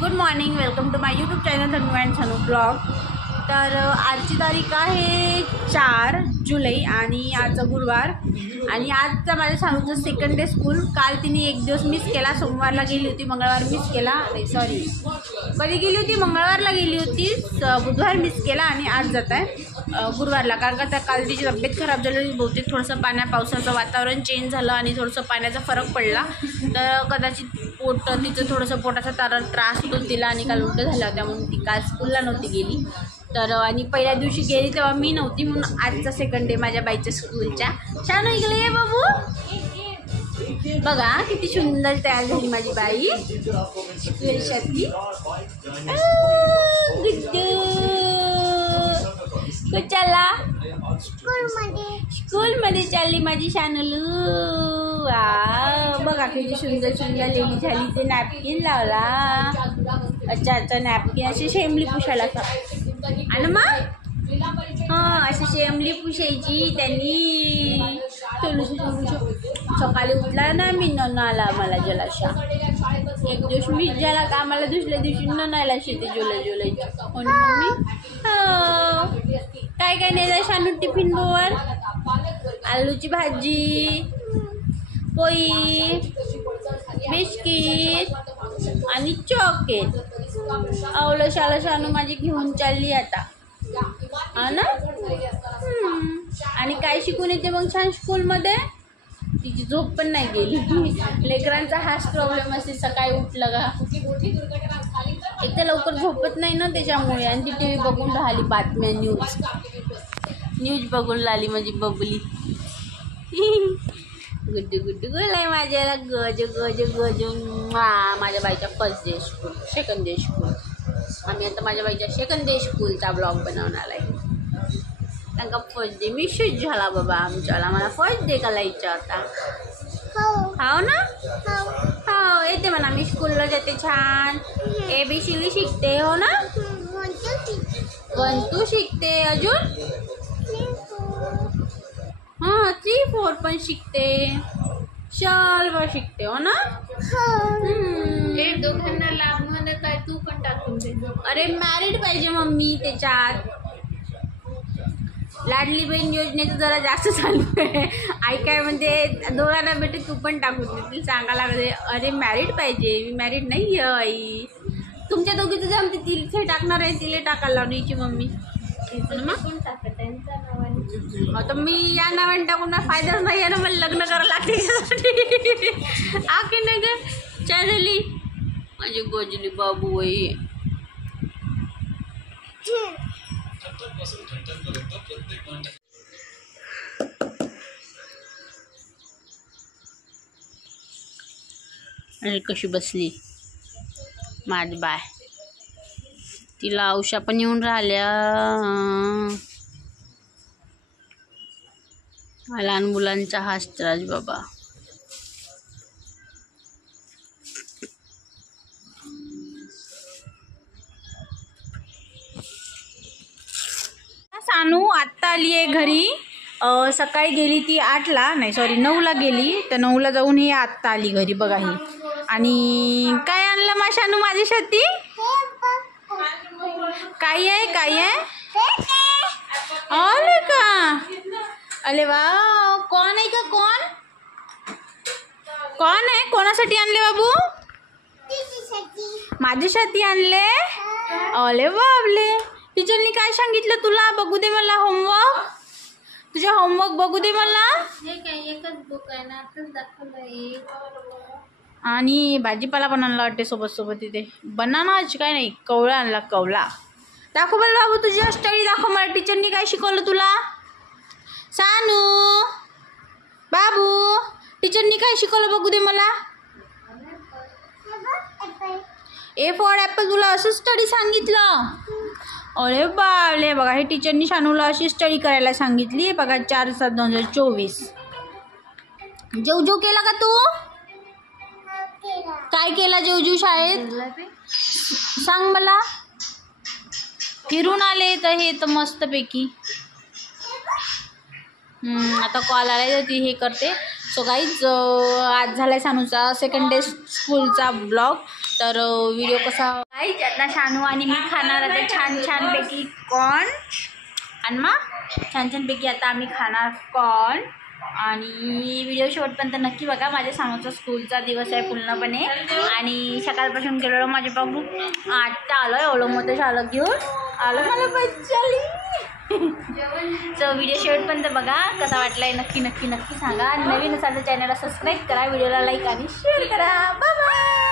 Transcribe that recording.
Good morning. Welcome to my YouTube channel Dhanu and Chhanu blog. तर आजची तारीख आहे 4 जुलै आणि आजचा गुरुवार. आणि आजचा माझ्या छानूचं सेकंड डे स्कूल. काल तिने एक दिवस मिस केला. सोमवारला गेली होती, मंगळवार मिस केला. नाही सॉरी, कधी गेली होती? मंगळवारला गेली होती, बुधवार मिस केला आणि आज जात आहे गुरुवारला. कारण का त्या काल तिची तब्येत खराब झाली. बहुतेक थोडंसं पावसाचं वातावरण चेंज झालं आणि थोडंसं पाण्याचा फरक पडला. तर कदाचित तिचं थोडंसं पोटाचा त्रास होतो तिला आणि काल उलटं झालं, त्यामुळे ती काल स्कूलला नव्हती गेली. तर आणि पहिल्या दिवशी गेली तेव्हा मी नव्हती, म्हणून आजचा सेकंड डे माझ्या बाईच्या स्कूलच्या. छान इकडे ये बाबू, बघा किती सुंदर तयार झाली माझी बाई स्कूलसाठी. चला स्कूलमध्ये चालली माझी शानूलू. बघा किती सुंदर सुंदर लेली झाली. ते नॅपकिन लावला. अच्छा नॅपकिन अशी शेमली पुसायला आणि मग अशी शेमली पुसायची त्यांनी. सकाळी उठला ना मी ननाला मला जलाशा. एक दिवस मी ज्याला कामाला दुसऱ्या दिवशी ननायला शेते जुलैची. म्हणून मम्मी काय नेलं शानू टिफिन वर? आलूची भाजी, पोळी, बिस्किट आणि चॉकलेट. आवलं शानू माझी घेऊन चालली आता, हा ना. आणि काय शिकून येते मग छान स्कूलमध्ये? तिची झोप पण नाही गेली. लेकरांचा हाच प्रॉब्लेम असते, सकाळी उठलं का एक तर लवकर झोपत नाही ना त्याच्यामुळे. आणि ती टी व्ही बघून राहिली, बातम्या, न्यूज बघून राहिली माझी बबली. गुड्डू गुड्डू गुलाय माझ्याला. गज गज गज. माझ्या बाईच्या first day school, second day school. आम्ही आता माझ्या बाईच्या सेकंड डे स्कूलचा ब्लॉग बनवणार आहे. त्यांना फर्स्ट डे मिसच झाला बाबा आमच्याला. मला फर्स्ट डे करायचा होता. हो ना, हो येते म्हणा. मी स्कूलला जाते छान. ABCD शिकते, हो ना. 1 2 शिकते. अजून 3 4 पण शिकते. सर्व शिकते, हो ना. दोघांना लाभ म्हणत आहे, तू पण टाकून दे. अरे मॅरिड पाहिजे मम्मी त्याच्यात. लाडली बहीण योजनेचं जरा जास्त चालू आहे. आई काय म्हणजे दोघांना भेटे तू पण टाकून दे. सांगा लागले अरे मॅरिड पाहिजे. मी मॅरिड नाही आहे आई. तुमच्या दोघीचं जमते. तिथे टाकणार आहे, तिला टाकायला लावण्याची मम्मी. आता मी या नावाने टाकून फायदाच नाही आहे ना. मला लग्न करावं लागते आखी नाही ग. चालली माझी गोजली बाबू आहे. आणि कशी बसली माझी बाय. तिला औषा पण येऊन राहिल्या. लहान मुलांचा हाच त्रास बाबा. सानू आत्ता आली आहे घरी. सकाळी गेली ती 8ला, नाही सॉरी 9ला गेली. तर 9ला जाऊन ही आत्ता आली घरी. बघा ही. आणि काय आणलं मा शानू माझ्यासाठी? काय आहे आले का? अरे वा, कोण आहे का? कोण आहे? कोणासाठी आणले बाबू? माझ्यासाठी आणले. अरे बाबले, टीचरनी काय सांगितलं तुला? बघू दे मला होमवर्क. तुझ्या होमवर्क बघू दे मला. एकच बुक आहे ना, आताच दाखवलं. आणि भाजीपाला पण आणला वाटते सोबत. तिथे बनाना काय नाही, कवळा आणला. कवळा दाखव बरं बाबू. तुझी स्टडी दाखव मला. टीचरनी काय शिकवलं तुला? सानू बाबू, टीचरनी काय शिकवलं बघू दे मला. A for Apple. तुला असं स्टडी सांगितलं? अरे बाबले, बघा हे टीचरनी शानूला अशी स्टडी करायला सांगितली. बघा 4/7/2024. जेव केला का तू? काय केला जेवजू शाळेत? सांग मला. फिरून आले तर हे तर मस्तपैकी. आता कॉल आला तर ती हे करते. सो गाईज आज झाला आहे सानूचा सेकंड डे स्कूलचा ब्लॉग. तर व्हिडिओ कसा आहे आता शानू आणि मी खाणार आता छान छानपैकी कॉर्न आणि मग छान छानपैकी आता आम्ही खाणार कॉर्न. आणि व्हिडिओ शेवटपर्यंत नक्की बघा. माझ्या सामोरचा स्कूलचा दिवस आहे पूर्णपणे आणि सकाळपासून गेलेलो माझे बाबू 8 आलं एवढं मोठं झालं घेऊन आलं मला बच्चाली. सो व्हिडिओ शेवटपर्यंत बघा. कसा वाटलाय नक्की नक्की नक्की सांगा. आणि नवीन असाल तर चॅनलला सबस्क्राईब करा, व्हिडिओला लाईक आणि शेअर करा. Bye bye.